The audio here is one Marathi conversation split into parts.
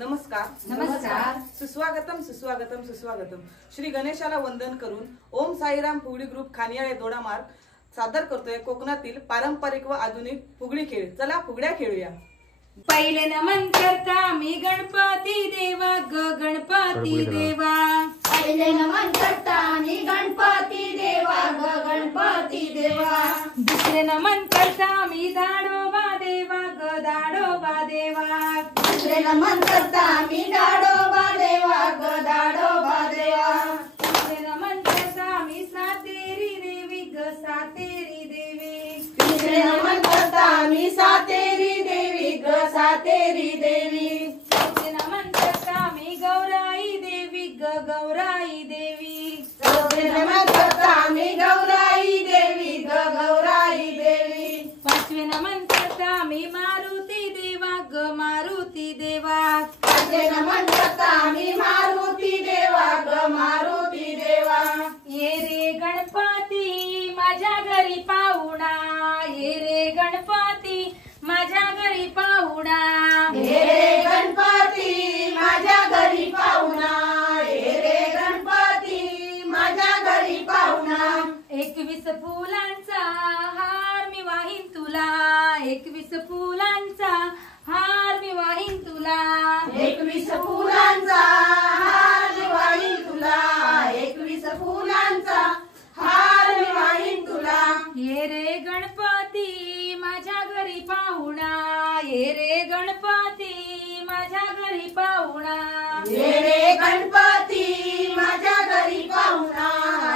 नमस्कार नमस्कार. सुस्वागतम सुस्वागतम सुस्वागतम. श्री गणेशाला वंदन करून ओम साईराम फुगडी ग्रुप खानियाळे दोडामार्ग सादर करतोय कोकणातील पारंपरिक व आधुनिक फुगडी खेळ. चला फुगड्या खेळूया. पहिले नमन करता मी गणपती देवा ग गणपती देवा. पहिले नमन करता मी गणपती देवा ग गणपती देवा. दुसरे नमन करता मी दाडोबा देवा ग दाडोबा देवा. दुसरे नमन करता मी दाडोबा देवा ग दाडोबा देवा. तिसरे नमन करता मी सातेरी देवी ग सातेरी देवी. तिसरे नमन करता मी सातेरी देवी ग सातेरी देवी. चौथे नमन करता मी गौराई देवी ग गौराई देवी. चौथे नमन करता मी गौराई देवी ग गौराई देवी. पाचवे नमन करता मी मारुती देवा ग मारुती देवा. पाचवे नमन करता मी मारुती देवा ग मारुती देवा. ये रे गणपती माझ्या घरी पाहुणा. ये रे गणपती माझ्या घरी पाहुणा. हे रे गणपती माझ्या घरी पाहुणा. हे रे गणपती माझ्या घरी पाहुणा. 21 फुलांचा हार मी वाहीन तुला. 21 फुलांचा हार मी वाहीन तुला. 21 फुलांचा हार मी वाहीन तुला. 21 फुलांचा हार मी वाहीन तुला. ये रे गणपती माझ्या घरी पाहुणा. ये रे गणपती माझ्या घरी पाहुणा. हे रे गणपती माझ्या घरी पाहुणा.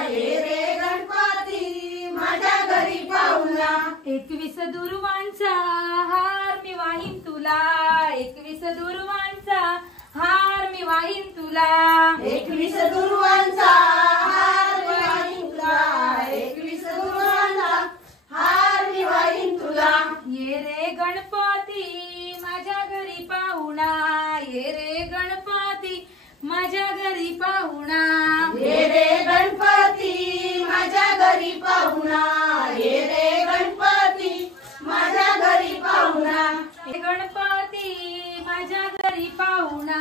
हे रे गणपती माझ्या घरी पाहुणा. 21 दुर्वांचा हार मी वाहीन तुला. 21 दुर्वांचा हार मी वाहीन तुला. 21 दुर्वांचा हार मी वाहीन तुला. 21 दुर्वांचा हार मी वाहीन तुला. ये रे गणपती माझ्या घरी पाहुणा. ये रे गणपती माझ्या घरी पाहुणा. हे रे गणपती माझ्या घरी पाहुणा. हे रे गणपती माझ्या घरी पाहुणा. हे गणपती माझ्या घरी पाहुणा.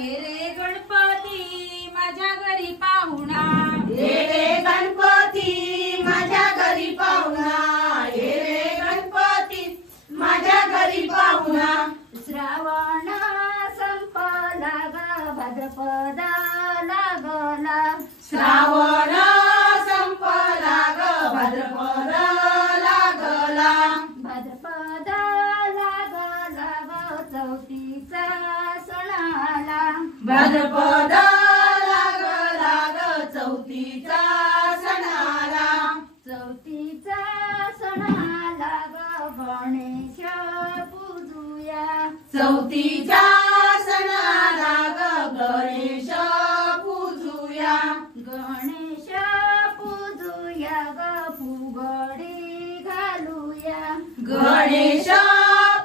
ये रे गणपती माझ्या घरी पाहुणा. हे रे गणपती माझ्या घरी पाहुणा. हे रे गणपती माझ्या घरी पाहुणा. श्रावण संपला ग भाद्रपद लागला. श्रावण संपला ग भाद्रपद लागला. भाद्रपद लागला ग चौथीचा सण आला. भाद्रपद लागला ग चौथीचा सण आला. चौथीचा सण आला ग गणेश पूजूया. चौथीचा सण आला ग गणेश पूजूया. गणेश पूजूया ग फुगडी घालूया. गणेश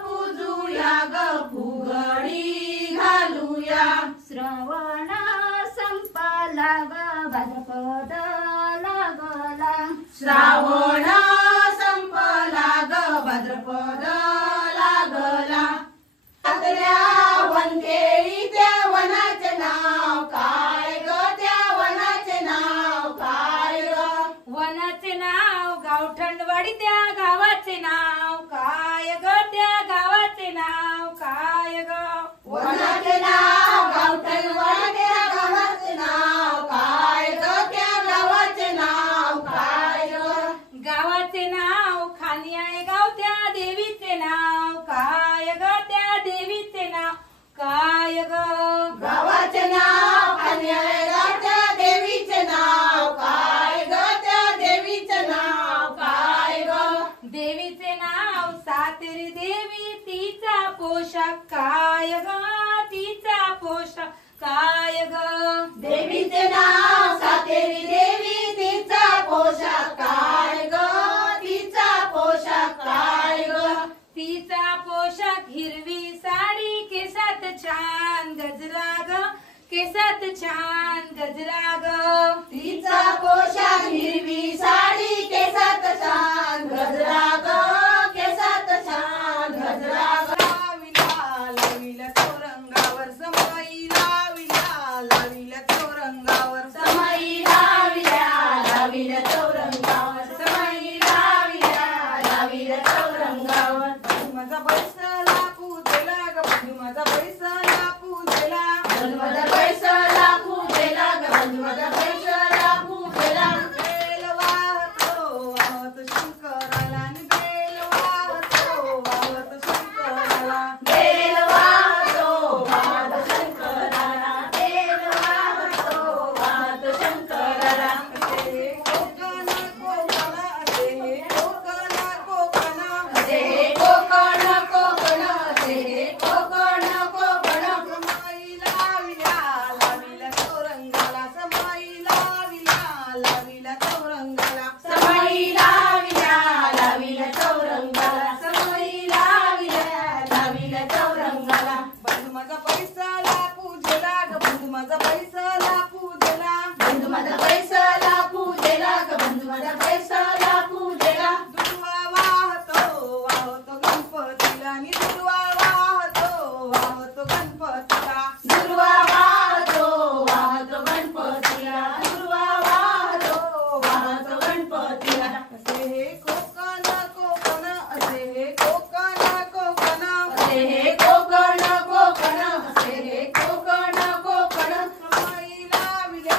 पूजूया ग फुगडी घालूया. श्रावण संपला ग भाद्रपद लागला. श्रावण संपला ग भाद्रपद लागला. त्या वनखेळी त्या वनाचे नाव काय ग. त्या वनाचे नाव काय ग. वनाचे नाव गावठणवाडी त्या गावाचे नाव काय ग. त्या गावाचे नाव काय ग. वनाचे नाव गावठणवाडी त्या गावाचे नाव काय ग. त्या गावाचे नाव काय ग. गावाचे नाव खानियाळे गाव त्या देवीचे नाव काय ग. त्या देवीचे नाव काय ग. गावाचे नाव खानियाळे गाव त्या देवीचे नाव काय ग. त्या देवीचे नाव काय ग. देवीचे नाव सातेरी देवी तिचा पोशाख काय ग. तिचा पोशाख काय ग. देवीचे नाव सातेरी देवी तिचा पोशाख काय ग. तिचा पोशाख काय ग. तिचा पोशाख हिरवी साडी केसात छान गजरा ग. केसात छान गजरा ग. तिचा पोशाख हिरवी साडी केसात छान गजरा ग. केसात छान गजरा ग. विला लाविला तो रंगावर समाई लाविल्या लाविल्या चौरंगावर समाई लाविल्या लाविल्या चौरंगावर समाई लाविल्या लाविल्या चौरंगावर माझा पैसाला पूजेला ग बंधू माझा पैसाला पूजेला बंधू माझा पैसाला पूजेला ग बंधू माझा पैसाला पूजेला बेल वाहतो वाहत शंकराला आणि बेल वाहतो वाहत शंकराला बेल वाहतो वाहत शंकराला बेल वाहतो वाहत शंकराला असे कोकण कोकण असे हे कोकण कोकण असे हे कोकण कोकण असे हे कोकण कोकण समाई लाविल्या लाविल्या चौरंगाला समाई लाविल्या लाविल्या चौरंगाला समाई लाविल्या लाविल्या चौरंगाला समाई लाविल्या लाविल्या चौरंगाला बंधू माझा पैसाला पूजेला ग बंधू माझा पैसाला पूजेला बंधू माझा पैसाला पूजेला ग बंधू माझा पैसाला पूजेला दुर्वा वाहतो वाहतो गणपतीला आणि दुर्वा वाहतो वाहतो गणपतीला दुर्वा वाहतो वाहतो गणपतीला दुर्वा वाहतो वाहतो गणपतीला असे हे कोकण कोकण असे हे कोकण कोकण असे हे कोकण कोकण असे हे कोकण कोकण समाई लाविल्या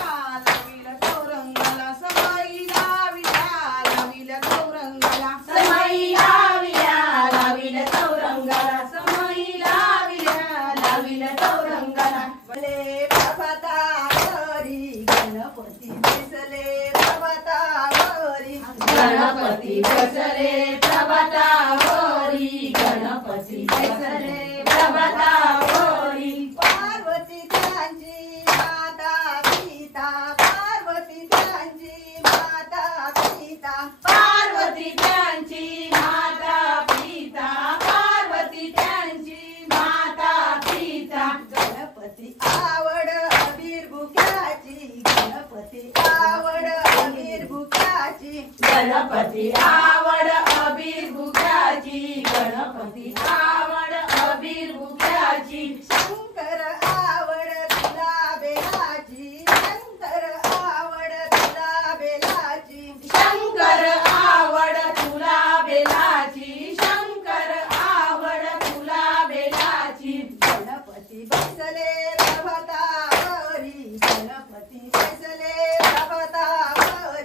लाविल्या चौरंगाला समाई लाविल्या लाविल्या चौरंगाला समाई लाविल्या लाविल्या चौरंगाला समाई लाविल्या लाविल्या चौरंगाला भले प्रभातावरी गणपती दिसले प्रभातावरी गणपती बसले प्रभातावरी गणपती बसले प्रभातावरी पार्वती त्यांची माता पिता पार्वती त्यांची माता पिता पार्वती त्यांची माता पिता पार्वती त्यांची माता पिता गणपती आवड अबीर बुक्याची गणपती आवड अबीर बुक्याची गणपती आवड अबीर बुक्याची गणपती आवड अबीर बुक्याची शंकर आवड तुला बेलाची शंकर आवड तुला बेलाची शंकर आवड तुला बेलाची शंकर आवड तुला बेलाची गणपती बसले प्रभातावरी गणपती बसले प्रभातावरी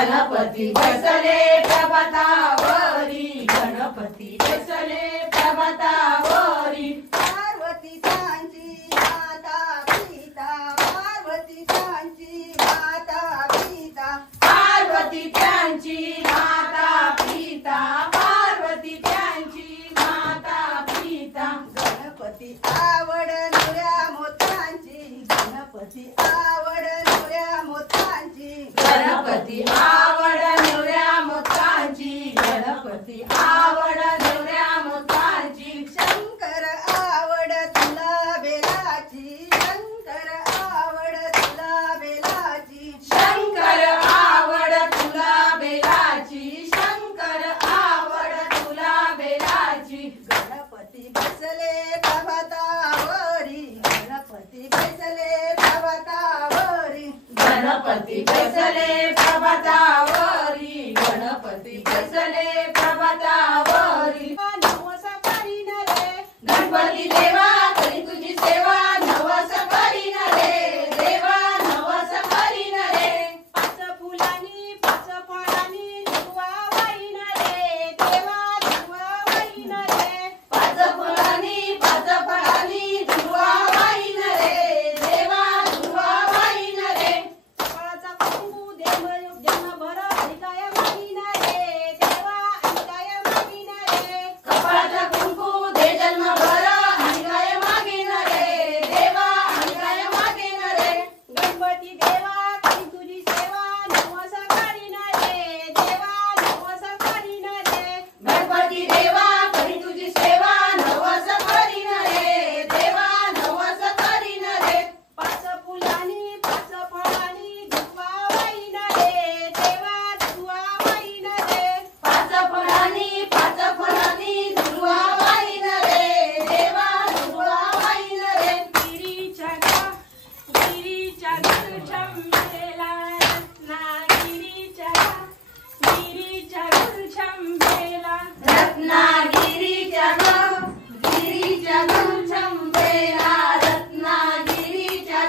गणपती बसले प्रभातावरी गणपती बसले प्रभातावरी पार्वती त्यांची माता पिता पार्वती त्यांची माता पिता पार्वती त्यांची माता पिता पार्वती त्यांची माता पिता गणपती आवड नव्या मोत्यांची गणपती आवड नव्या मोत्यांची गणपती आवड निवड्या मोत्यांची गणपती आवड निवड्या मोत्यांची शंकर आवड तुला बेलाची शंकर आवड तुला बेलाची शंकर आवड तुला बेलाची शंकर आवड तुला बेलाची गणपती बसले प्रभातावरी गणपती बसले प्रभातावरी गणपती बसले प्रभातावरी गणपती बसले प्रभातावरी नवस करीन रे गणपती देवा करी तुझी सेवा नवस करीन रे देवा नवस करीन रे पाच फुलांनी पाच फळांनी दुर्वा वाहीन रे देवा दुर्वा वाहीन रे पाच फुलांनी पाच फळांनी दुर्वा वाहीन रे देवा दुर्वा वाहीन रे फळाचा कुंकू दे गुलछंबेला रत्नागिरीच्या गिरीच्या गुलछंबेला रत्नागिरीच्या गिरीच्या गुलछंबेला रत्नागिरीच्या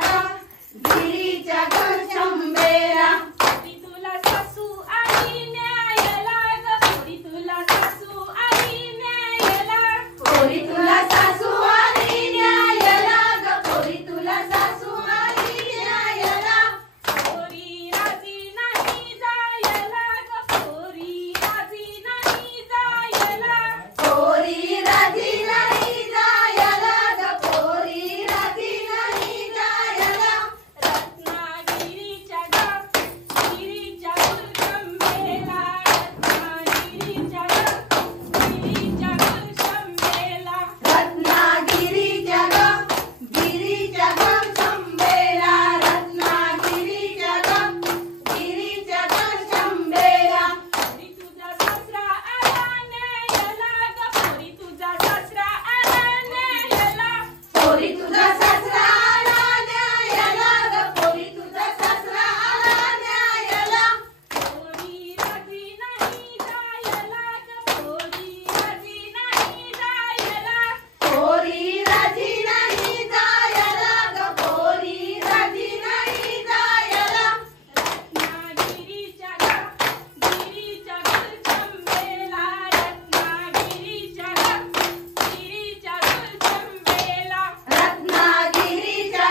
गिरीच्या गुलछंबेला पोरी तुला सासू आली न्यायला ग पोरी तुला सासू आली न्यायला पोरी तुला सासू आली न्यायला ग पोरी तुला सासू आली न्यायला पोरी राजी नाही जायला ग पोरी राजी नाही जायला पोरी राजी नाही जायला ग पोरी राजी नाही जायला रत्नागिरीच्या गिरीच्या गुलछंबेला रत्नागिरीच्या गिरीच्या गुलछंबेला रत्नागिरीच्या गिरीच्या गुलछंबेला रत्नागिरीच्या गिरीच्या गुलछंबेला पोरी तुझा सासरा आला न्यायला ग पोरी तुझा सासरा आला न्यायला पोरी तुझा सासरा आला न्यायला ग पोरी तुझा सासरा आला न्यायला पोरी राजी नाही जायला ग पोरी राजी नाही जायला पोरी राजी नाही जायला ग पोरी राजी नाही जायला रत्नागिरीच्या गिरीच्या गुलछंबेला रत्नागिरीच्या गिरीच्या गुलछंबेला रत्नागिरीच्या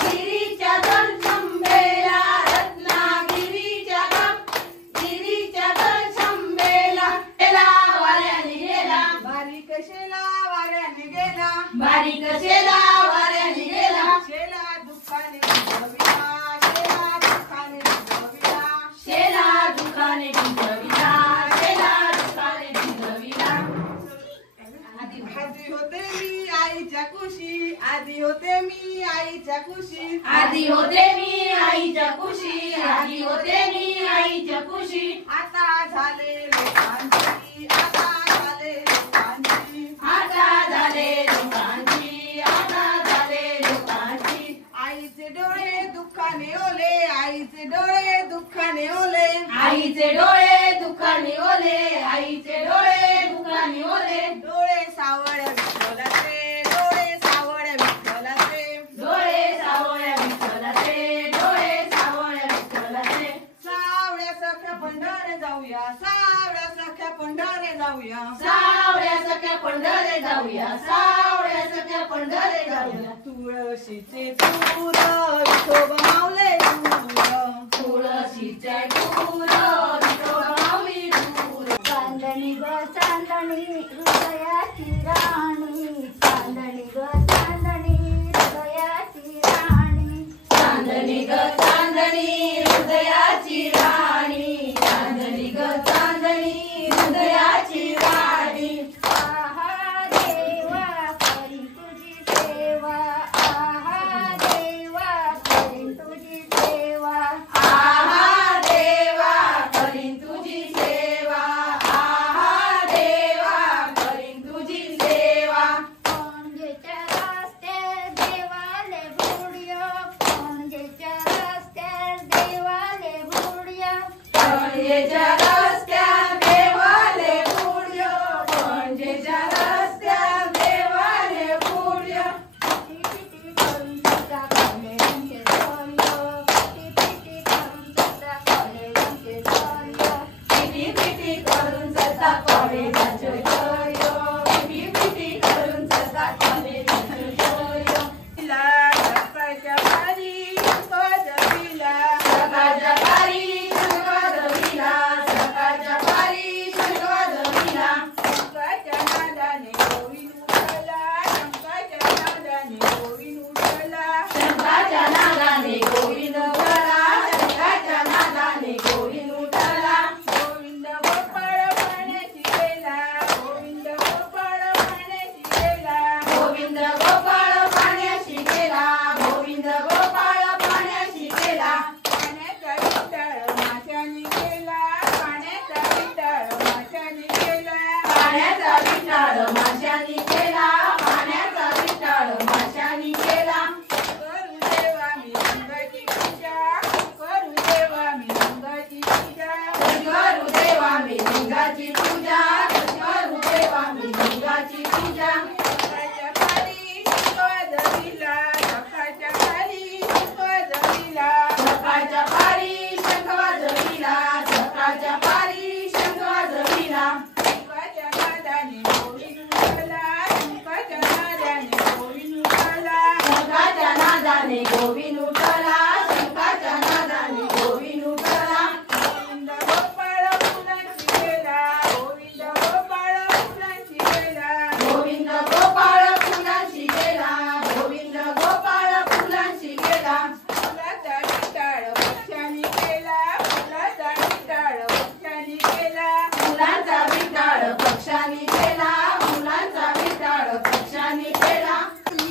गिरीच्या गुलछंबेला रत्नागिरीच्या गिरीच्या गुलछंबेला गेला वाऱ्याने गेला बारीक शेला वाऱ्याने गेला बारीक शेला वाऱ्याने गेला शेला दुःखाने भिजविला शेला दुःखाने भिजविला शेला दुखाने भिजविला शेला दुखाने भिजविला आधी होते मी आईच्या कुशी आधी होते मी आईच्या कुशी आधी होते मी आईच्या कुशी आधी होते मी आईच्या कुशी आता झाले लोकांची आता झाले लोकांची आता झाले लोकांची आता झाले लोकांची आईचे डोळे दुःखाने ओले आईचे डोळे दुःखाने ओले आईचे डोळे दुःखाने ओले आईचे डोळे दुःखाने ओले डोळे सावळ्या विठ्ठलाचे डोळे सावळ्या विठ्ठलाचे डोळे सावळ्या विठ्ठलाचे डोळे सावळ्या विठ्ठलाचे सावळ्या सख्या पंढरे जाऊया सावळ्या सख्या पंढरे जाऊया सावळ्या सख्या पंढरे जाऊया सावळ्या सख्या पंढरे जाऊया तुळशीचे तूर विठोबा माऊले तूर तुळशीचे दूर विठोबा माऊली दूर चांदणी ग चांदणी हृदयाची राणी चांदणी ग चांदणी हृदयाची राणी चांदणी ग चांदणी हृदयाची राणी चांदणी ग चांदणी हृदयाची राणी आहा देवा करी तुझी सेवा गोविंद उठला शंखाच्या नादाने गोविंद उठला गोविंद गोपाळ फुलांची गेला गोविंद गोपाळ फुलांची गेला गोविंद गोपाळ फुलांची गेला गोविंद गोपाळ फुलांची गेला फुलाचा विटाळ पक्षाने गेला फुलाचा विटाळ पक्षाने गेला मुलांचा विटाळ पक्षाने केला मुलांचा विटाळ पक्षाने केला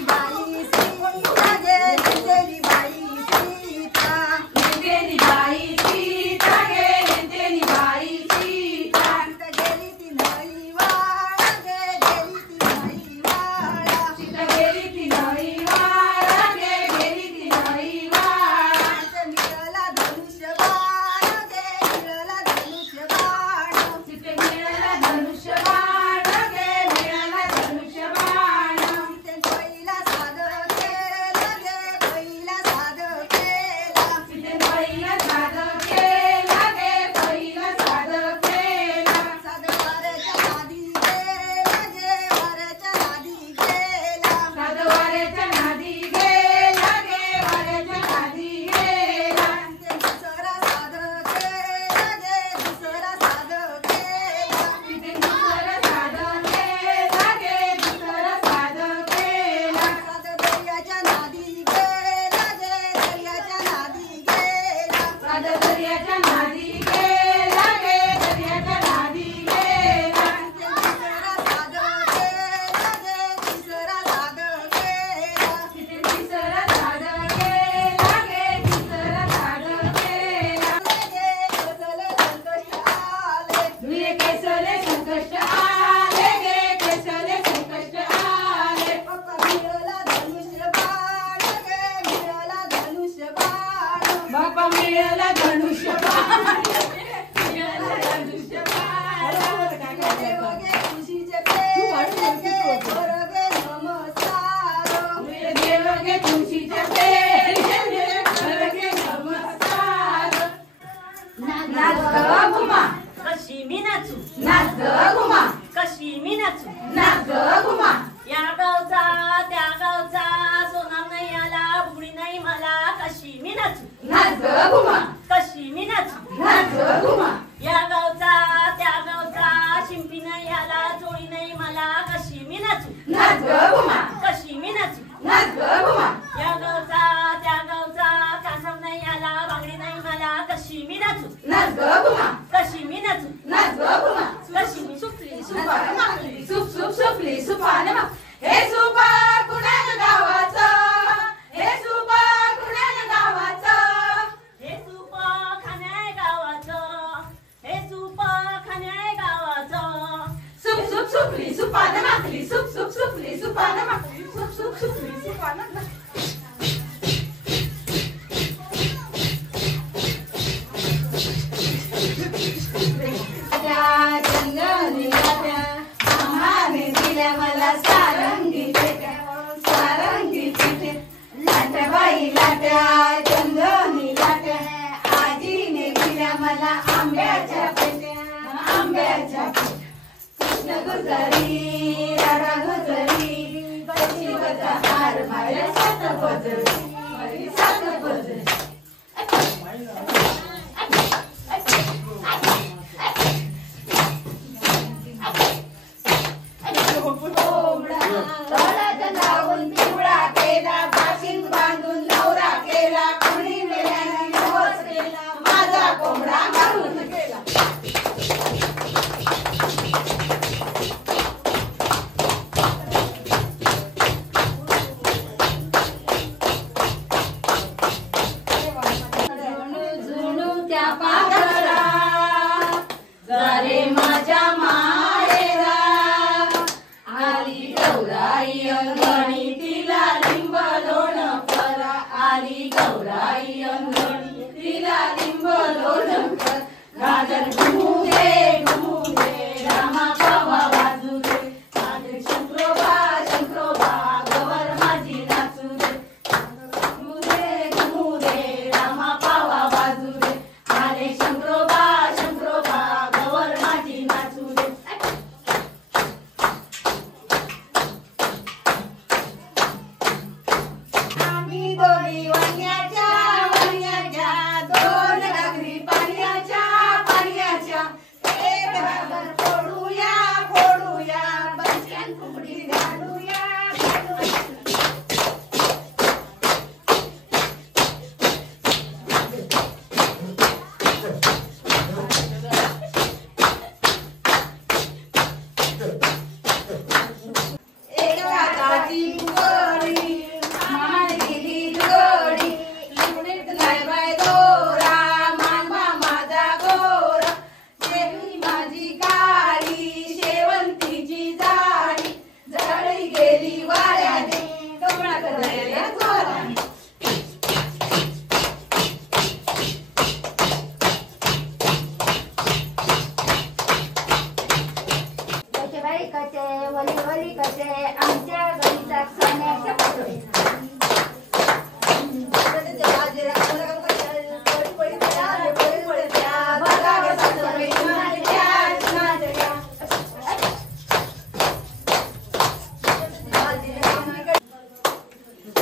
बाई सीता गे गेली बाई सीता नितेली बाई सीता गे नितेली बाई सीता गेली ती नळी वाळा गे गेली ती नळी वाळा सीता गेली ती नळी वाळा गे गेली ती नळी वाळा मिळाला धनुष्य बाण गे मिळाला धनुष्य बाण सीते मिळाला धनुष्य बाण गे मिळाला धनुष्य बाण ते पहिला सादर केला गे पहिला सादर केला सीते पहिला सादर केला गे पहिला सादर केला सादर वाऱ्याच्या नादी गेला गे वाऱ्याच्या नादी गेला साधवाऱ्याच्या नादी गेला गे वाऱ्याच्या नादी गेला ते दुसरा सादर केला गे दुसरा सादर केला तिथे दुसरं साधं केला गे दुसरं साधं केला सादर दर्याच्या नादी गेला गे दर्याच्या नादी गेला साधं दर्याच्या नादी गेला गे दर्याच्या नादी गेला ते दुसरा सादर केला गे दुसरा सादर केला तिथे तिसरं साधं केला गे तिसरं साधं केला गे कसले संकट आले दुये केसले संकष्ट आले गे केसले संकष्ट आले बाप्पा मिळाला धनुष्य बाण गे मिळाला धनुष्य बाण बापा मिळाला धनुष्य बाण मिळाला धनुष्य बाण देव गे खुशीचे पेट गे कर गे नमस्कार देव गे तुळशीच्या पेरी घर गे नमस्कार नाच ग घुमा कशी मी नाचू नाच ग घुमा कशी मी नाचू नाच ग घुमा या गावचा त्या गावचा सोना नाही आला बुगडी नाही मला कशी मी नाचू नाच ग घुमा कशी मी नाचू नाच ग घुमा या गावचा त्या गावचा शिंपी नाही आला चोळी नाही मला कशी मी नाचू नाच ग घुमा कशी मी नाचू नाच ग घुमा या गावचा त्या गावचा कासव नाही आला बांगडी नाही मला कशी मी नाचू नाच ग घुमा कशी मी नाचू नाच ग घुमा कशी मी सुटली सुपान मागली सुप सुप सुपली सुपान माग हे सुपा कुणाल गावाचं हे सुपा कुणाल गावाचं हे सूप खाण्याय गावाचं हे सूप खाण्याय गावाचं सुप सुप सुपली सुपान मागली सुप सुप सुपली सुपान मागली सुप सुप सुपली सुपान मागली त्या चंदनी लाट्या आम्हाने दिल्या मला सारंगी पेट्या सारंगी पेट्या लाट्या बाई लाट्या चंदनी लाट्या आजीने दिल्या मला आंब्याच्या पेट्या आंब्याच्या पेट्या कृष्ण गुजरी राधा गुजरी शिवचा हार माझ्या सात बजरी सात बजरी कोंबडा लावून पिवळा केला पाशीत बांधून नवरा केला कुणी मेल्याने नवस केला माझा कोंबडा मारून गेला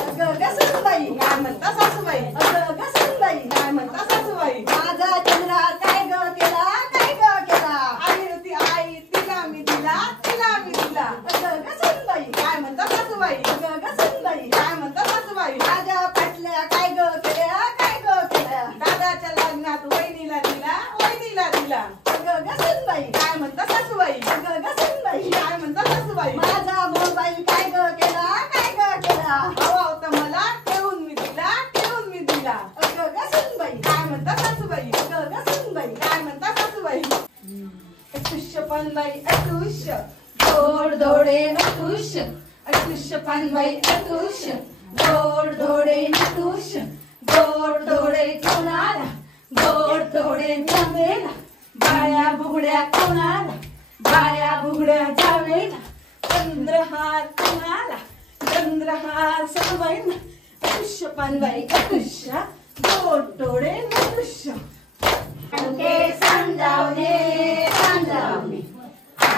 अगं ग सुनबाई काय म्हणता सासूबाई अगं ग सुनबाई काय म्हणता सासूबाई माझा चंद्रा काय ग केला काय ग केला आई होती आई तिला मी दिला तिला मी दिला अगं ग सुनबाई काय म्हणता सासूबाई अगं ग सुनबाई काय म्हणता सासूबाई माझ्या पाटल्या काय ग केल्या काय ग केल्या दादाच्या लग्नात वहिनीला दिला वहिनीला दिला अगं ग सुनबाई काय म्हणता सासूबाई अगं ग सुनबाई काय म्हणता सासूबाई माझा मोबाईल काय ग केला काय ग केला हवा होता मला ठेवून मी दिला ठेवून मी दिला अगं ग सुनबाई काय म्हणता सासूबाई अगं ग सुनबाई काय म्हणता सासूबाई अतुष्य पानबाई अतुष्य गोड धोडे नटुष्य अतुष्य पानबाई अतुष्य गोड धोडे नटुष्य गोड धोडे कोणाला गोड धोडे जमेला बाया बुगड्या कोणाला बाया बुगड्या जावेला चंद्रहार कोणाला चंद्रहार सगबाईंना अतुष्य पानबाई अतुष्य गोड धोडे नटुष्य सांजावणे सांजावणे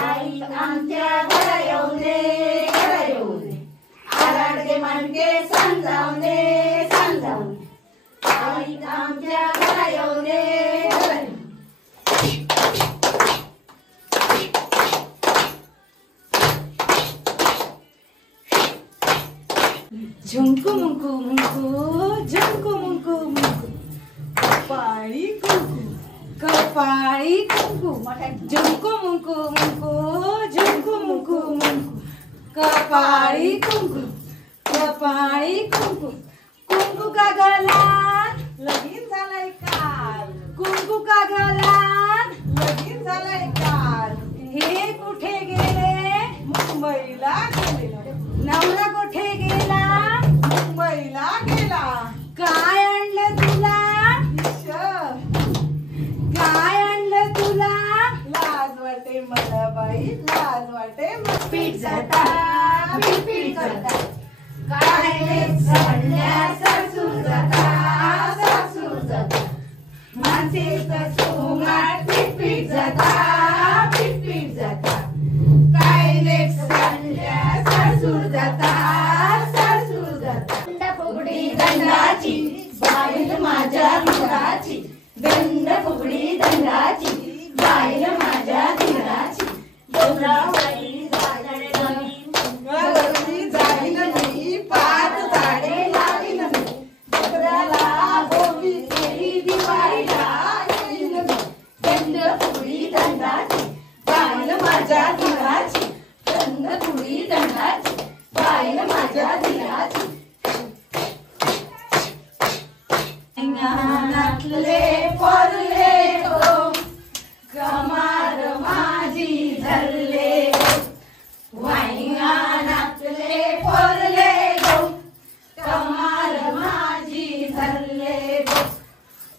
आई आमच्या घरा येऊने घरा येऊने आराडगे मांडके सांजावणे सांजावणे आई आमच्या घरा येऊने घरा येऊने झुंकू मुंकू मुंकू झुंकू मुंकू मुंकू कपाळी कुंकू कपाळी कुंकू झुंकू मुंकू मुंकू झुंकू मुंकू मुंकू कपाळी कुंकू कपाळी कुंकू कुंकू का गला लगीन झालाय काल कुंकू का गला लगीन झालाय काल हे कुठे गेले मुंबईला गेले नवरा कुठे गेला मुंबईला गेला काय आणलं तुला ईश्वर, काय आणलं तुला लाज वाटे मला बाई लाज वाटे मला. पीठ जाता पीठ जाता काय सवडल्या सासूर जाता सासूर जाता माणसेचं सोंगाट पीठ जाता पीठ जाता काय लेख सवडल्या सासूर जाता सासूर जाता दंड फुगडी दंडाची बाईल माझ्या धुराची दंड फुगडी दंडाची बाईल माझ्या धुराची डोंगरावरी झाडे गरजी जाईन मी पाच झाडे लावीन मी डोंगराला गोबी केली दिवाळीला येईन मी दंड फुगडी दंडाची बाईल माझ्या धुराची दंड फुगडी दंडाची बाईल माझ्या धुराची अंगणातले पोरले गो कमार माझी धरले वांगणातले पोरले गो कमार माझी धरले गो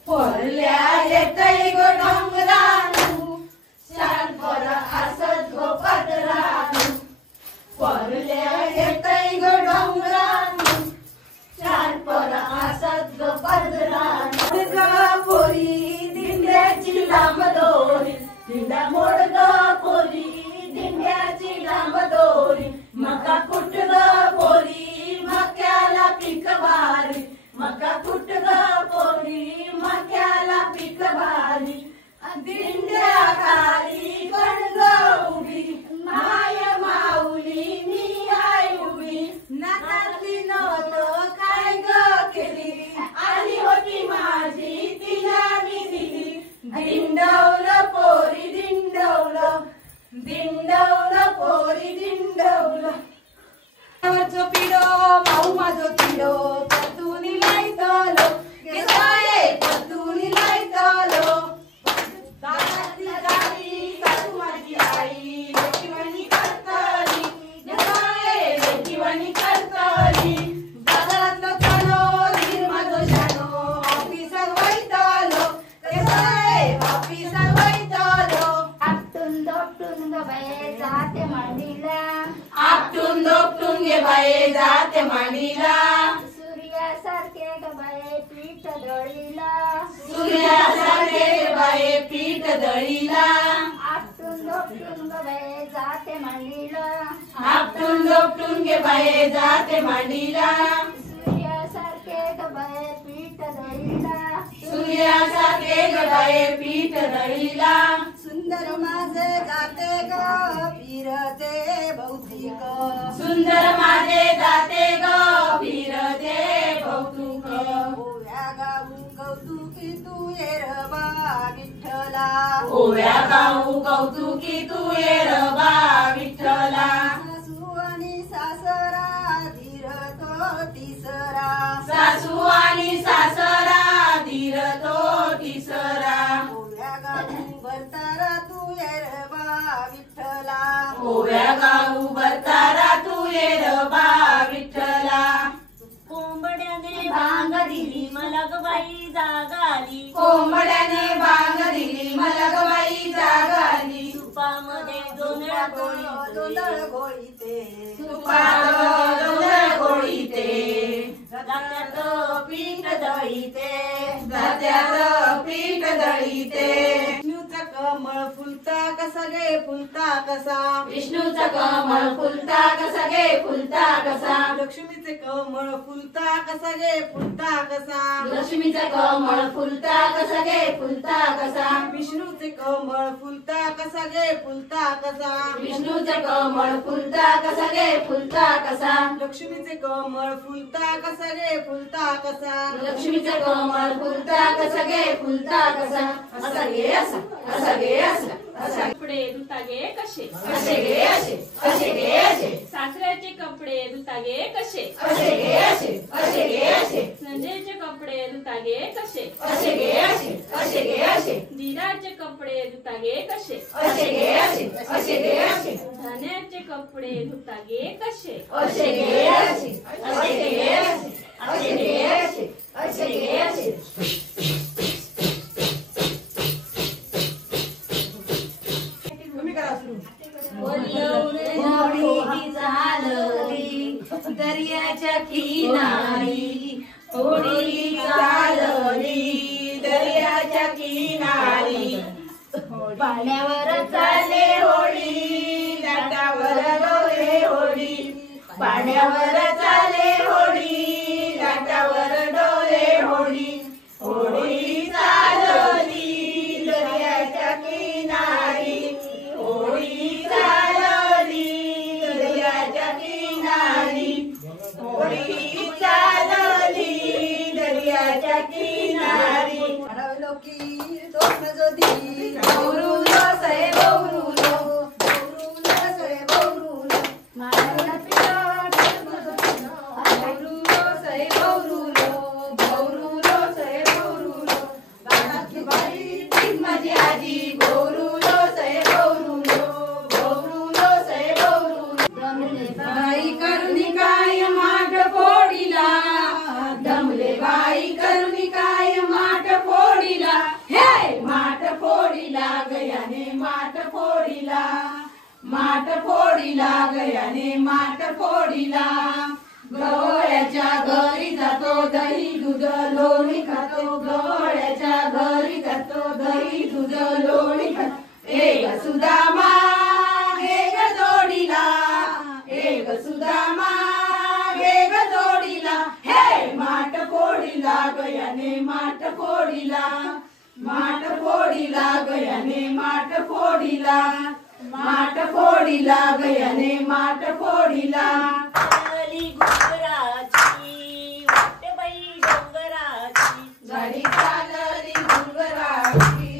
पोरल्या येतय गो डोंगरानू शान पोर असत गो पदरानू पोरल्या येतय गो डोंगरानू शान पोर असत गो पदरानू पोरी दिंड्याची लांब दोरी दिंड्या मोड ग पोरी दिंड्याची लांब दोरी मका कुट ग पोरी मक्याला पीक भारी मका कुट ग पोरी मक्याला पीक भारी दिंड्या खाली कणग उभी माय माऊली मी हाय उभी नातातली नवत काय ग केली आली होती माझी तिला मी दिली दिंडवलं पोरी दिंडवलं दिंडवलं पोरी दिंडवलं वरचो पिडो माऊ माझो पिडो पतुनी लायतलो केसाये पतुनी लायतलो दादाची गाडी सासू माझी आई लेकीवाणी करतली केसाये लेकीवाणी करतली बाजारातलो चालो धीर माझो शानो ऑफिसात वयतलो केसाये ऑफिसात वयतलो आपटून दोपटून ग बाये जाते मांडीला आपटून दोपटून घे बाये जाते मांडीला सूर्यासारखे ग बाये पीठ दळीला सूर्यासारखे बाये पीठ दळीला आपटून दोपटून ग बाये जाते मांडीला आपटून दोपटून घे बाये जाते मांडीला दळीला सूर्यासारखे ग बाये पीठ दळीला सुंदर माझे जाते ग फिरते भौतिक सुंदर माझे जाते ग फिरते कौतुक ओव्या गाऊ कौतुकी तू येरबा विठ्ठला ओव्या गाऊ कौतुकी तू ये रबा विठ्ठला सासू आणि सासरा धीर तो तिसरा सासू आणि सासरा धीर तो तिसरा ओव्या गाऊ भरतारा तू येरबा विठ्ठला ओव्या गाऊ भरतारा तू ये रबा विठ्ठला कोंबड्याने भांग दिली मला ग बाई जागाली कोंबड्याने बांग दिली मला ग बाई जागाली तुपामध्ये गोंधळ गोळीते तुपात गोंधळ गोळीते जात्यात पीठ दळीते जात्यात पीठ दळीते विष्णूचा कमळ फुलता कसा गे फुलता कसा विष्णूचा कमळ फुलता कसा गे फुलता कसा लक्ष्मीचे कमळ फुलता कसा गे फुलता कसा लक्ष्मीचा कमळ फुलता कसा गे फुलता कसा विष्णूचे कमळ फुलता कसा गे फुलता कसा विष्णूचा कमळ फुलता कसा गे फुलता कसा लक्ष्मीचे कमळ फुलता कसा गे फुलता कसा लक्ष्मीचा कमळ फुलता कसा गे फुलता कसा असा गे असा असा गे असा असा कपडे धुतागे कसे असे गे असे असे गे असे सासऱ्याचे कपडे धुतागे कसे असे गे असे असे गे असे संजयचे कपडे धुतागे कसे असे गे असे असे गे असे दीराचे कपडे धुतागे कसे असे गे असे असे गे असे धन्याचे कपडे धुतागे कसे असे गे असे असे गे असे असे गे असे असे गे असे तुम्ही करा सुरू होळी चालली दर्याच्या किनारी होळी चालली दर्याच्या किनारी पाण्यावर चाले होळी लाटावर डोले होळी पाण्यावर चाले होळी लाटावर डोले होळी होळी चालली दर्याच्या किनारी होळी चालली दर्याच्या किनारी होळी चालली दर्याच्या किनारी लोकी दोन जोदी बौरुलो सय बौरुलो बौरुलो सय बौरुलो मारला बौरुलो सय बौरुलो बौरुलो सय बौरुलो गावातली बाई तीन माझी आजी बौरुलो सय बौरुलो बौरुलो सय बौरुलो दमले बाई करुणी काय माठ फोडीला दमले बाई करुणी काय माठ फोडीला हे माठ फोडीला गयाने माठ फोडीला माठ फोडीला गयाने माठ फोडीला गवळ्याच्या घरी जातो दही दूध लोणी खातो गवळ्याच्या घरी जातो दही दूध लोणी खातो एक सुदामा एक जोडीला एक सुदामा एक जोडीला हे माठ फोडीला गयाने माठ फोडीला माठ फोडीला गयाने माठ फोडीला माठ फोडीला गयाने माठ फोडीला चालली गुजराची वाट बाई डोंगराची गाडी चालली डोंगराची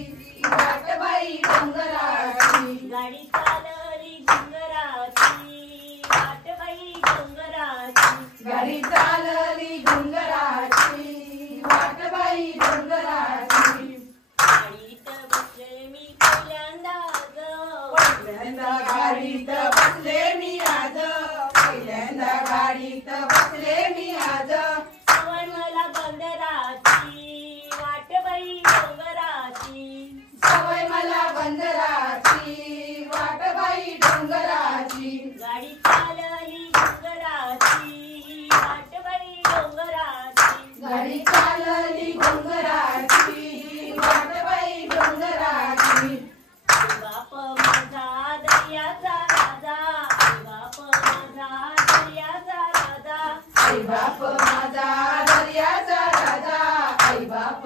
वाट बाई डोंगराची गाडी चालली डोंगराची वाट बाई डोंगराची गाडी चालली डोंगराची वाट बाई डोंगराची गाडीत बसले मी पहिल्यांदा ग पहिल्यांदा गाडीत बसले मी आज पहिल्यांदा गाडीत बसले मी आज सवय मला बंदराची वाट बाई डोंगराची सवय मला बंदराची वाट बाई डोंगराची गाडी चालली डोंगराची वाट बाई डोंगराची गाडी चालली डोंगराची वाट बाई डोंगराची बाप माझा दर्याचा राजा बाप माझा दर्याचा राजा आई बाप माझा दर्याचा राजा आई बाप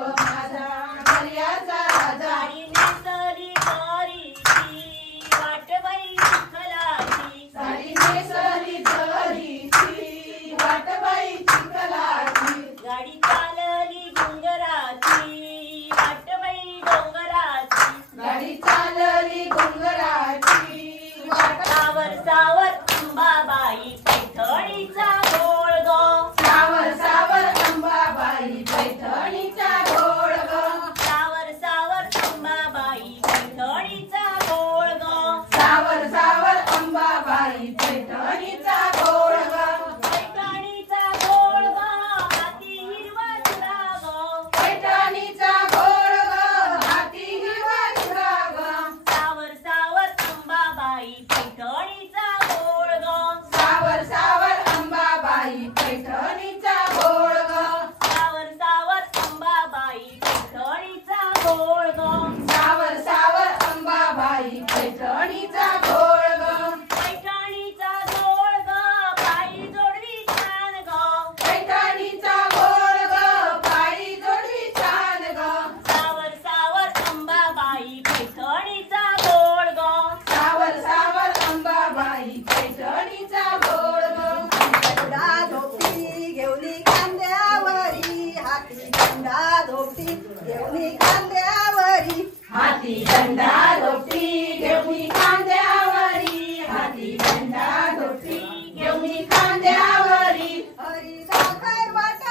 घेऊन खांद्यावरी हाती दंडा धोपटी घेऊन खांद्यावरी हाती दंडा धोपटी घेऊन खांद्यावरी हरी दाखय वाट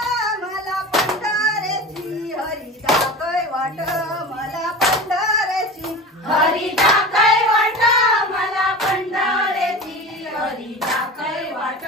मला पंढरेची हरी दाखय वाट मला पंढरेची हरी दाखय वाट मला पंढरेची हरी दाखय वाट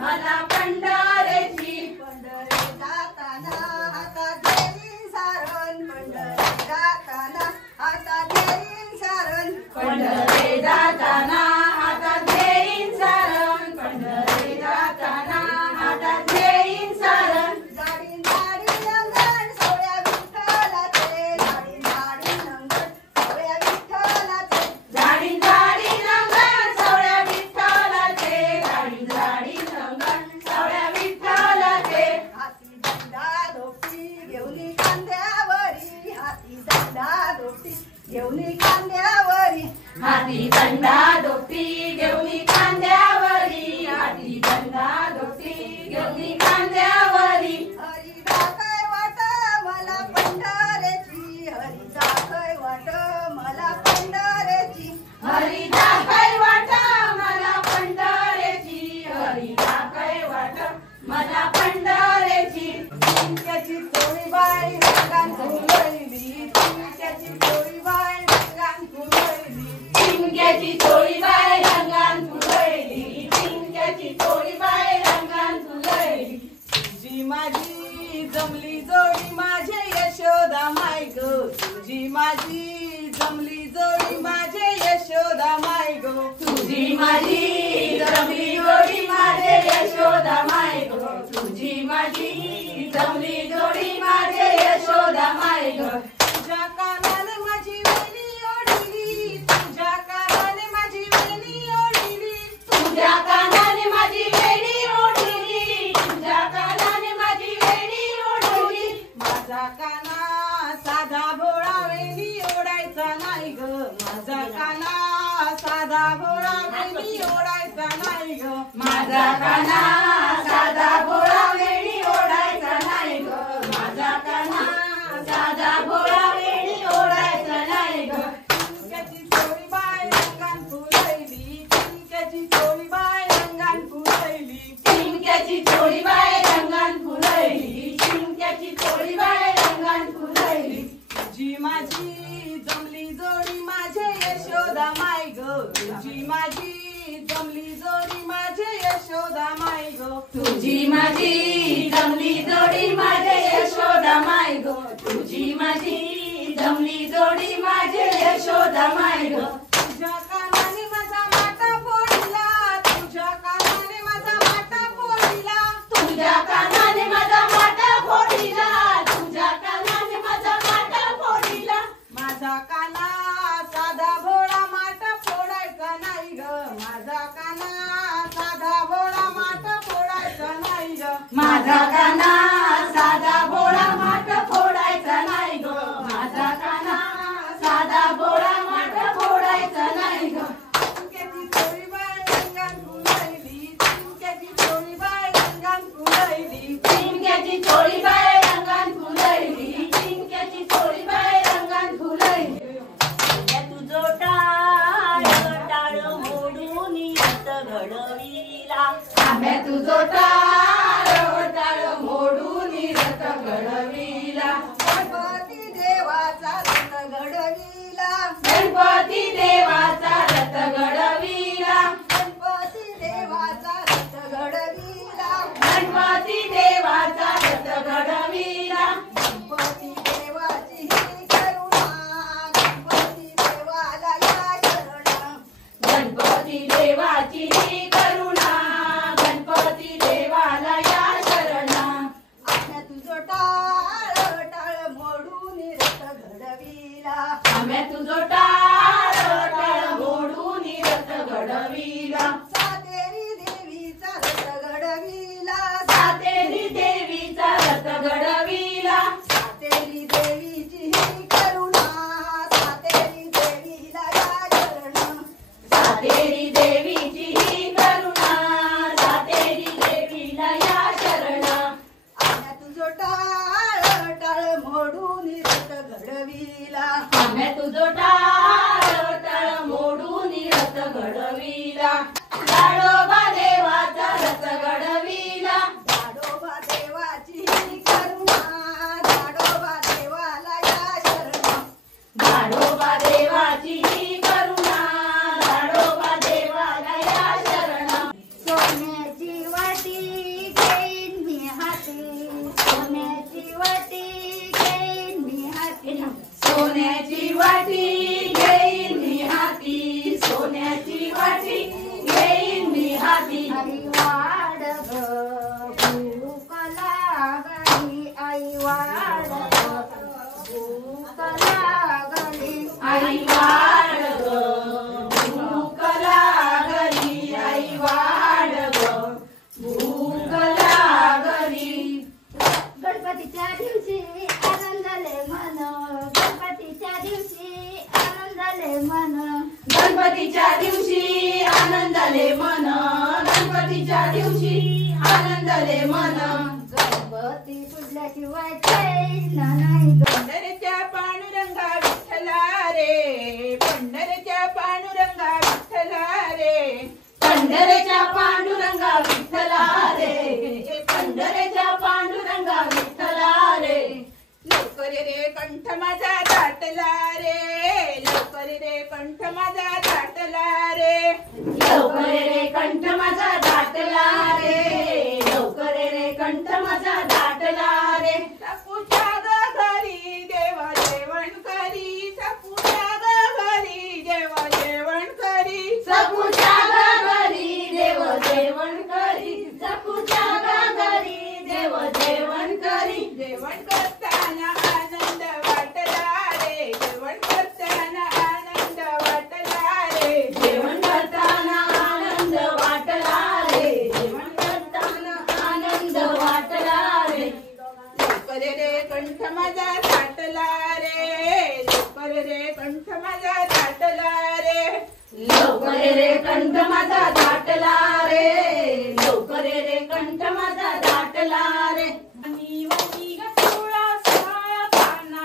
मला पंढरेची पंढरे जाताना हातात घेईन सारण पंढरे जाताना हातात घेईन सारण पंढरे जाताना हातात घेईन सारण पंढरे जाताना हातात घेईन सारण जाडीन जाडी अंगण सोळ्या विठ्ठलाचे जाडीन जाडी अंगण सोळ्या विठ्ठलाचे झाडी झाडी रंगण सवळ्या विठ्ठलाचे झाडी झाडी रंगण सवळ्या विठ्ठलाचे हाती दंडा धोपटी घेऊन खांद्यावरी हाती दंडा धोपटी घेऊन खांद्यावरी हाती दंडा धोपटी घेऊन खांद्यावरी हाती दंडा धोपटी घेऊन खांद्यावरी हरी दाखय वाट मला पंढरेची हरी दाखय वाट मला पंढरेची हरी दाखय वाट मला पंढरेची हरी दाखय वाट मला पंढरेची चिंक्याची चोळी बाई रंगान फुलवली चिंक्याची चोळी बाई रंगान फुलवली चिंक्याची चोळी बाय रंगान फुलवली चिंक्याची चोळी बाय रंगान फुलवली तुझी माझी जमली जोडी माझे यशोदा माय ग तुझी माझी जमली जोडी माझे यशोदा माय ग तुझी माझी जमली जोडी माझे यशोदा माय ग तुझी माझी जमली जोडी माझे यशोदा माय ग तुझ्या कानाने माझी वेणी ओढली तुझ्या कानाने माझी वेणी ओढली तुझ्या कानाने माझी वेणी ओढली तुझ्या कानाने माझी वेणी ओढली माझा काना साधा भोळा वेणी ओढायचा नाही ग माझा काना साधा भोळा वेणी ओढायचा नाही ग माझा काना साधा भोळा वेणी ओढायचा नाही ग माझा काना साधा भोळा वेणी ओढायचा नाही ग चिंक्याची चोळी बाय रंगान फुलवली चिंक्याची चोळी बाय रंगान फुलवली चिंक्याची चोळी बाय रंगान फुलवली चिंक्याची चोळी बाय रंगान फुलवली तुझी माझी जमली जोडी माझे यशोदा माय ग तुझी माझी जमली जोडी माझे यशोदा माय ग तुझी माझी जमली जोडी माझे यशोदा माय ग तुझी माझी जमली जोडी माझे यशोदा माय ग तुझ्या कानाने माझा माटा फोडला तुझ्या कानाने माझा माटा फोडला तुझ्या कानाने माझा माटा फोडीला तुझ्या कानाने माझा माटा फोडीला माझा काना साधा भोळा माटा फोडायचा नाही ग माझा काना साधा भोळा माटा फोडायचा नाही ग माझा काना साधा भोळा माट फोडायचा नाही ग माझा काना साधा भोळा माट फोडायचा दुजोटा तळ मोडून रथ घडविला दाडोबा देवाचा रथ घडविला दाडोबा देवाची करुणा दाडोबा देवाला या शरण दाडोबा देवाची करुणा दाडोबा देवाला या शरण सोन्याची वाटी घेईन मी हाती सोन्याची वाटी घेईन मी हाती सोन्याची वाटी घेईन मी हाती सोन्याची वाटी घेईन मी हाती आई वाड ग भूक लागली आई वाड ग भूक लागली आई वाढ ग भूक लागली आई वाढ ग भूक लागली गणपतीच्या दिवशी आनंदाले मन गणपतीच्या दिवशी आनंदाले मन गणपतीच्या दिवशी आनंदाले मन गणपतीच्या दिवशी आनंदाले मन गणपती पुजल्याशिवाय चैन नाही ग पंढरीच्या पांडुरंगा विठ्ठला रे पंढरीच्या पांडुरंगा विठ्ठला रे पंढरीच्या पांडुरंगा विठ्ठला रे पंढरीच्या पांडुरंगा विठ्ठला रे लवकर रे कंठ माझा दाटला रे लवकर रे कंठ माझा दाटला रे लवकर रे कंठ माझा दाटला रे लवकर रे कंठ माझा दाटला रे सपूच्या घरी देवा जेवण करी सपूच्या घरी देवा जेवण करी सपूच्या घरी देव जेवण करी सपूच्या घरी देव जेवण करी जेवण करताना आनंद वाटला रे जेवण करताना आनंद वाटला रे जेवण करताना आनंद वाटला रे जेवण करताना आनंद वाटला रे लवकर रे कंठ माझा दाटला रे लवकर रे कंठ माझा दाटला रे लवकर रे कंठ माझा दाटला रे लवकर रे कंठ माझा दाटला रे राणी वनी ग तुळस पाना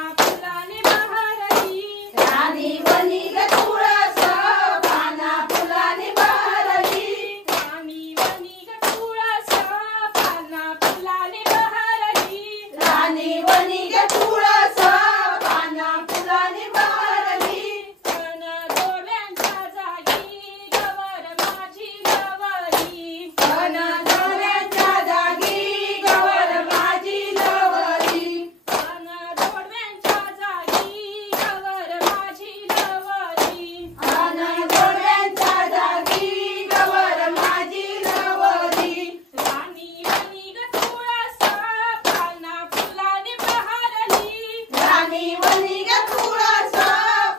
फुलाने बहरली राणी वनी ग तुळस पाना फुलाने बहरली राणी वनी ग तुळस पाना फुलाने बहरली पण डोळ्यांच्या जागी गवर माझी गवरी पण डोळ्यांच्या जागी गवर माझी लवरी पण डोळ्यांच्या जागी गवर माझी लवरी अन डोळ्यांच्या जागी गवर माझी लवरी राणी वनी ग तुळस पाना फुलाने बहरली राणी वनी ग तुळस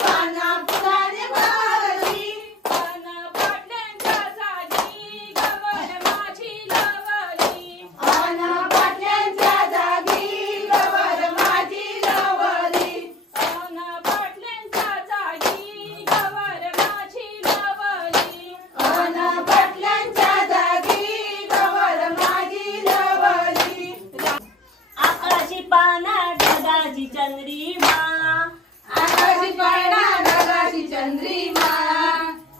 पाना फुलाने बहरली पण पाटल्यांच्या जागी गवर माझी लवरी अन पाटल्यांच्या जागी गवर माझी लवरी पण पाटल्यांच्या जागी गवर माझी लवरी अन पाटल्यांच्या जागी गवर माझी लवरी आकाशी पाना ढगाची चंद्रिमा आकाशी पाळणा ढगाची चंद्रिमा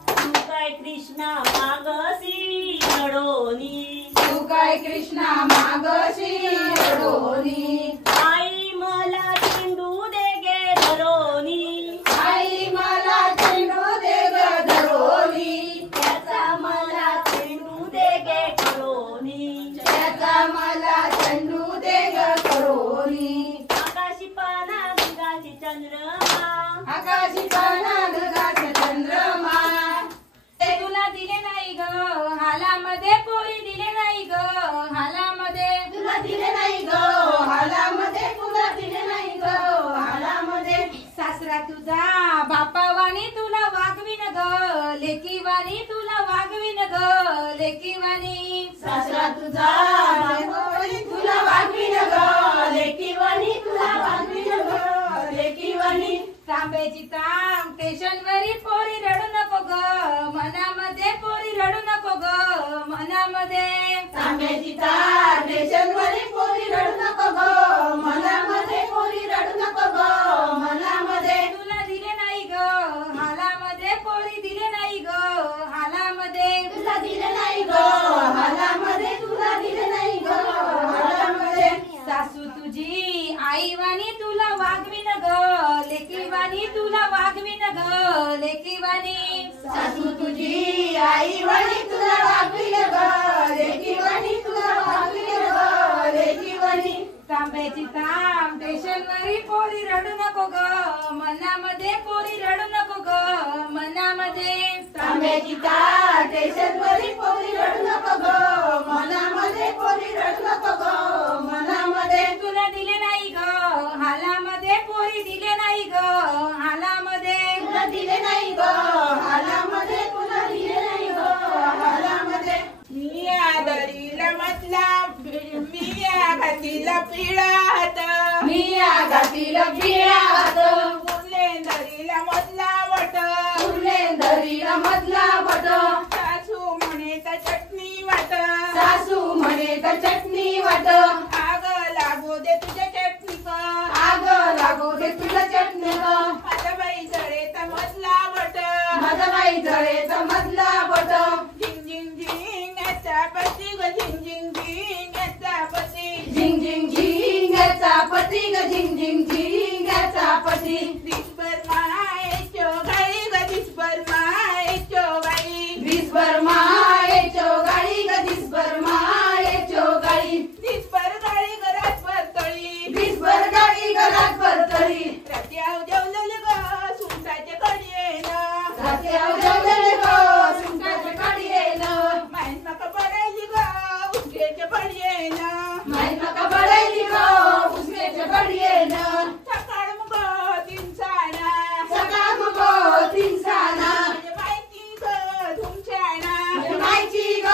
तू काय कृष्णा मागसी रडोनी तू काय कृष्णा मागशी रडोनी आई मला चेंडू दे गे धरोनी आई मला चेंडू दे ग धरोनी त्याचा मला चेंडू दे गे करोनी त्याचा मला चेंडू दे ग करोनी आकाशी पाना ढगाची चंद्रमा आकाशी पाळणा ढगाची चंद्रमा ते तुला दिले नाही ग हालामध्ये पोरी दिले नाही ग हालामध्ये तुला दिले नाही ग हालामध्ये तुला दिले नाही ग हालामध्ये सासरा तुझा बापावानी तुला वागवीन ग लेकीवानी तुला वागवीन ग लेकीवानी सासरा तुझा बापावानी तुला वागवीन ग लेकीवानी तुला वागवीन ग लेकीवानी तांब्याची ताम स्टेशनवरी पोरी रडू नको ग मनामध्ये पोरी रडू नको ग मनामध्ये तांब्याची तार स्टेशनवरी पोरी रडू नको ग मनामध्ये पोरी रडू नको ग मनामध्ये तुला दिले नाही वणी सासू तुझी आई वणी तुला वागविल ग लेकी वणी तुला वागविल ग लेकी वणी तांब्याची तांब स्टेशनवरी पोरी रडू नको ग मनामध्ये पोरी रडू नको ग मनामध्ये तांब्याची ताट स्टेशनवरी पोरी रडू नको ग मनामध्ये पोरी रडू नको ग मनामध्ये तुला दिले नाही ग हालामध्ये पोरी दिले नाही ग हालामध्ये तुला दिले नाही ग हालामध्ये तुला दिले नाही ग हालामध्ये मी आदरीला म्हटला मी या घातीला पिळा हात मी या घातीला पिळा हात उरलेंदरीला मधला वट उरलेंदरीला मधला बट सासू म्हणे तर चटणी वाट सासू म्हणे तर चटणी वाट आग लागू दे तुझ्या चटणी आग लागू दे तुला चटणी ग माझा बाई जळे तर मधला वट माझा बाई जळेचा मधला बट झिंग झिंग झिंग याचा पती ग झिंग झिंग झिंग याचा पती झिंग झिंग झिंग याचा पती ग झिंग झिंग झिंग याचा पती दिसभर मायेचो गाई ग दिसभर मायेचो गाई दिसभर मायेचो गाळी ग दिसभर मायेचो गाळी दिसभर गाळी ग रातभर तळी दिसभर गाळी ग रातभर तळी रात्री जेवलेले ग सुंटाचे कडीन रात्याव जेवलेले ग सुंटाचे कडीन माहीत नका पडायची ग उठेचे पडीन माहीत नका पडायची ग उसनेचे कडीन सकाळ मग दिवसाना सकाळ मग तिनसाना म्हणजे माहिती ग तुमच्याना म्हणजे मायची ग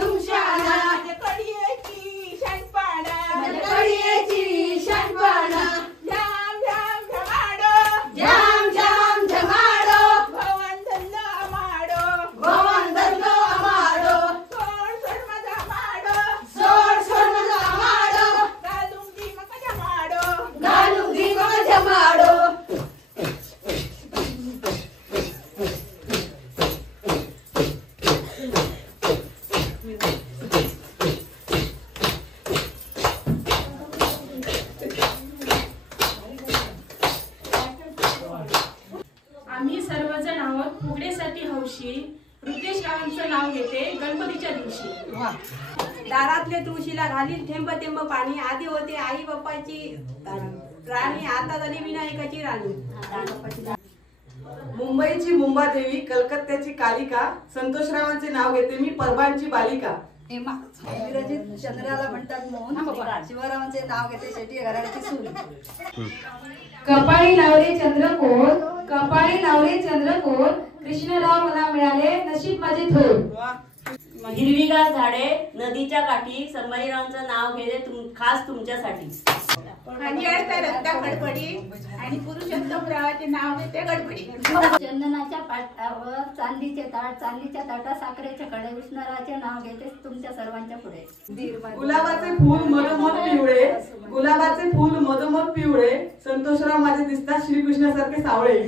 तुमशाना म्हणजे कडीची शानपाना म्हणजे कडीची शानपाना झ्याम झ्याम झमाडो जाम जाम जमाडो भवन धल्ला माडो गोवन दल्लो अमाडो सोड सोड माझा माडो सोड सोड माझा अमाडो घालून दी मग जमाडो घालून दी मग जमाडो आम्ही सर्वजण आहोत फुगडेसाठी हौशी. रुपेश रावांचं नाव घेते गणपतीच्या दिवशी. दारातले तुळशीला घालील थेंब थेंब पाणी. आधी होते आई बाप्पाची राणी, आता झाली विनायकाची राणी. मुंबईची मुंबादेवी, कलकत्त्याची कालिका, संतोषरावांचे नाव घेते मी परबांची बालिका. इंग्रजीत चंद्राला म्हणतात मोहन. शिवरामांचे नाव घेते शेटी घराण्याची सून. कपाळी लावले चंद्रकोर, कपाळी लावले चंद्रकोर, कृष्णराव मला मिळाले नशीब माझे थोर. हिरवीगार झाडे नदीच्या काठी, संभाजीरावांचं नाव घेते खास तुमच्यासाठी. खंडियाळचा रस्ता गडबडी आणि पुरुषोत्तमरावाचे नाव घेते गडबडी. चंदनाच्या पाटावर चांदीचे ताट, चांदीच्या ताटात साखरेचे कडे, विष्णुराचे नाव घेते तुमच्या सर्वांच्या पुढे. गुलाबाचे फूल मधोमध पिवळे, गुलाबाचे फूल मधोमध पिवळे, संतोषराव माझे दिसतात श्रीकृष्णासारखे सावळे.